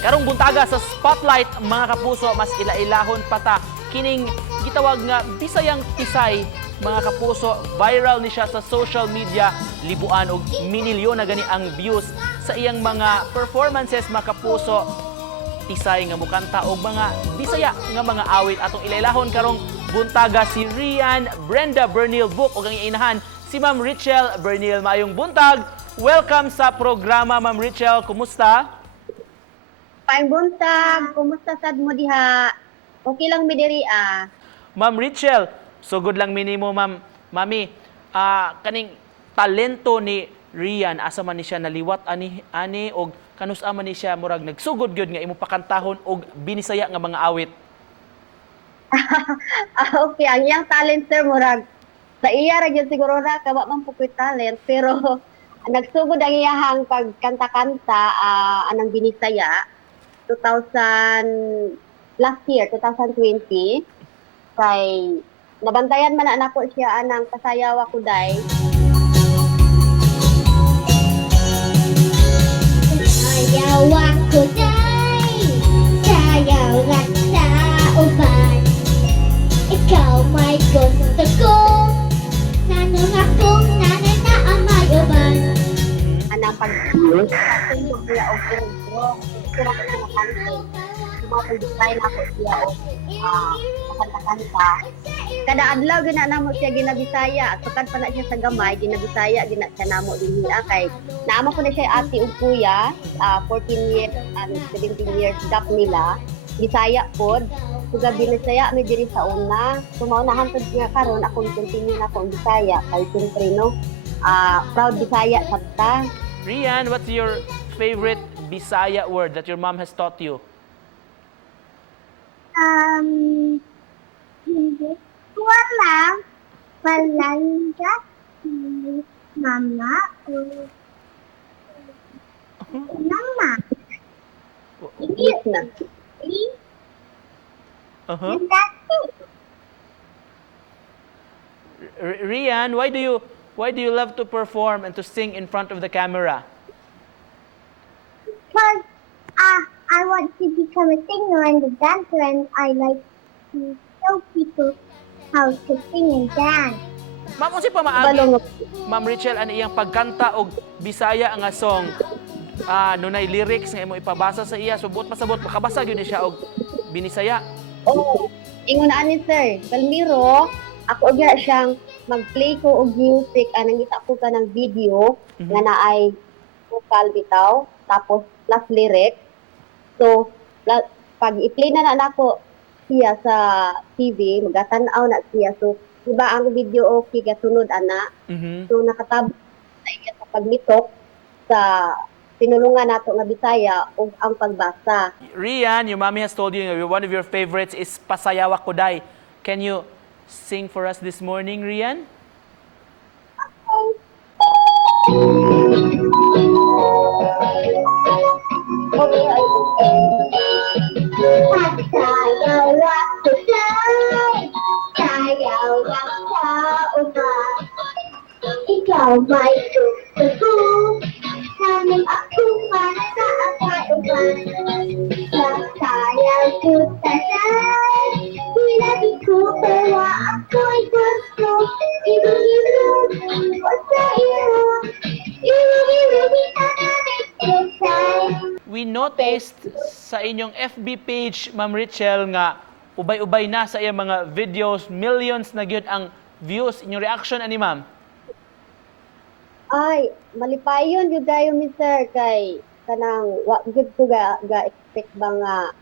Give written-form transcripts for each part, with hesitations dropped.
Karong buntaga sa Spotlight, mga kapuso, mas ilailahon pata kining gitawag nga Bisayang Tisay, mga kapuso. Viral ni siya sa social media, libuan og minilyon na gani ang views sa iyang mga performances, mga kapuso. Tisay nga mukanta og mga Bisaya nga mga awit. Atong ilailahon karong buntaga si Rian Brenda Bernil Book ug ang inahan si Ma'am Richel Bernil. Maayong buntag. Welcome sa programa, Ma'am Richel. Kumusta? Paing buntag, kumusta sad mo diha? Okay lang mi diri ah. Ma'am Richel, sugod lang minimo, Mami. Kaning talento ni Rian, asa man ni siya naliwat ani og kanus-a man ni siya murag nagsugod gyud nga imo pakantahon og binisaya nga mga awit. Okay, ang iyang talent sir murag sa iya ra gyud siguro na kawa man pukoy talent pero nagsugod ang iyahang pagkanta-kanta anang binisaya 2000 last year 2020 kay nabantayan man na nako siya anang pasayaw ako day. Sayaw ako day, sayaw lang sa uban. Ikaw may gusto ko, nanong akong nanay na ang may uban. Anang pag-tulog niya o pero sila ko na kanta. Mga na ako siya o kanta-kanta. Kada adlaw gina namo siya ginabisaya. Sukad pa na siya sa gamay, ginabisaya gina siya namo dinhi kay naamo ko na siya ate ug kuya, 14 years and 17 years gap nila. Bisaya pod. Suga binisaya mi diri sa una. Sumaunahan pod nga karon akong continue na akong Bisaya kay siyempre no. Proud Bisaya sabta. Rian, what's your favorite Bisaya word that your mom has taught you? Hindi ko alam. Palangga si mama o mama. Yes na. Uh-huh. And that's it. Rian, why do you love to perform and to sing in front of the camera? Because I want to become a singer and a dancer, and I like to show people how to sing and dance. Ma'am, unsa pa maagi? Ma'am Richel, ano iyang pagkanta og Bisaya nga song? Nunay lyrics nga imo ipabasa sa iya, subot pasabot makabasa gyud ni siya og binisaya. Oh, ingon ani sir, Kalmiro, ako gyud siyang mag-play ko og music anang kita ko kanang video nga naay vocal bitaw tapos plus lyrics. So pag i-play na nako siya sa TV, magatan-aw na siya. So iba ang video okay gasunod ana. So nakatabang sa iya sa pagmitok sa tinulungan nato nga Bisaya ug ang pagbasa. Rian, your mommy has told you one of your favorites is Pasayaw Ako Day. Can you sing for us this morning, Rian? Sayaw ako day, sayaw lang sa uban. Ikaw may gusto ko, nanong akong para sa akay uban. Sayaw ko taday, hindi ko pero ako'y gusto. Ibu-ibu o sa iyo, ibu-ibu We noticed sa inyong FB page, Ma'am Richel, nga ubay-ubay na sa iyang mga videos, millions na gyud ang views. Inyong reaction ani, ma'am? Ay, malipayon gyud kayo Mr. kay kanang wa gyud ko ga expect ba nga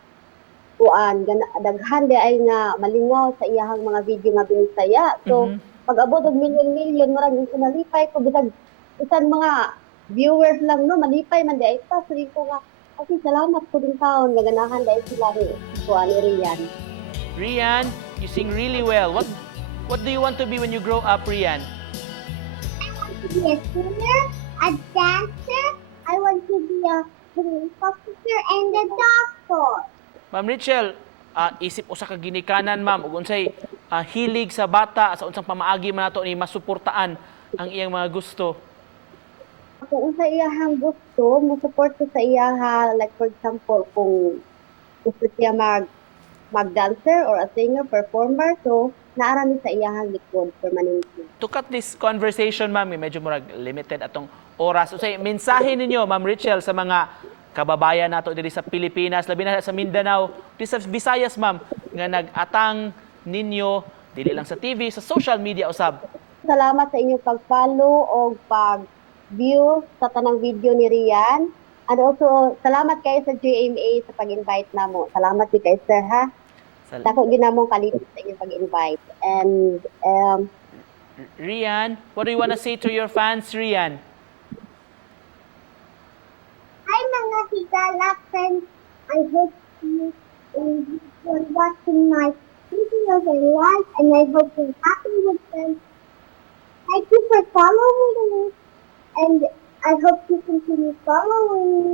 kuan daghan di ay nga malingaw sa iyahang mga video nga binisaya. So pag abot og million murag yung nalipay ko bitag isan mga viewers lang no malipay man di ay pa suri ko nga okay, salamat po din taon nga ganahan dahil sila ni kuan ni Rian. Rian, you sing really well. What do you want to be when you grow up, Rian? to be a singer, a dancer. I want to be a police officer and a doctor. Ma'am Richel, isip usa ka ginikanan, ma'am, ug unsay hilig sa bata sa unsang pamaagi man nato ni masuportaan ang iyang mga gusto. kung sa iyahang gusto, mo support ko sa iyaha, like for example, kung gusto siya mag-dancer or a singer, performer, so naarami sa iyahang likod permanently. To cut this conversation, ma'am, medyo murag limited atong oras. So, say, mensahe ninyo, Ma'am Richelle, sa mga kababayan nato diri sa Pilipinas, labi na sa Mindanao, diri sa Visayas, ma'am, nga nag-atang ninyo dili lang sa TV, sa social media usab. Salamat sa inyong pag-follow o pag-view sa tanang video ni Rian. And also, salamat kayo sa GMA sa pag-invite namo. Salamat din kay sir, ha? Sal- Dako ginamong kalit sa inyong pag-invite. And Rian, what do you want to say to your fans, Rian? Hi mga higala friends. I hope you enjoy watching my videos and live, and I hope you're happy with them. Thank you for following me, and I hope you continue following me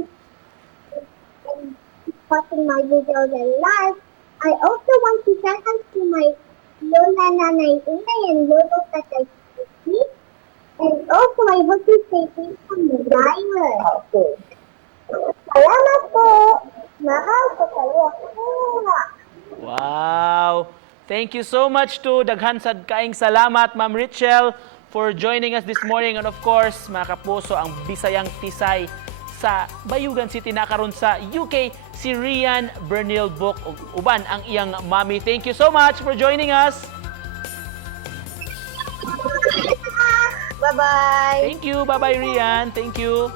and keep watching my videos and live. I also want to shout out to my Lola, Nanay, Inay, and Lolo Tatay Sisi. And also, I hope you stay safe from the virus. okay. Salamat po! Mahal ko kayo. Wow! Thank you so much to daghan sad kaing salamat, Ma'am Richelle, for joining us this morning. And of course, mga kapuso, ang Bisayang Tisay sa Bayugan City na karon sa UK, si Rian Bernil Book, uban ang iyang mami. Thank you so much for joining us. Bye-bye! Thank you. Bye-bye, Rian. Thank you.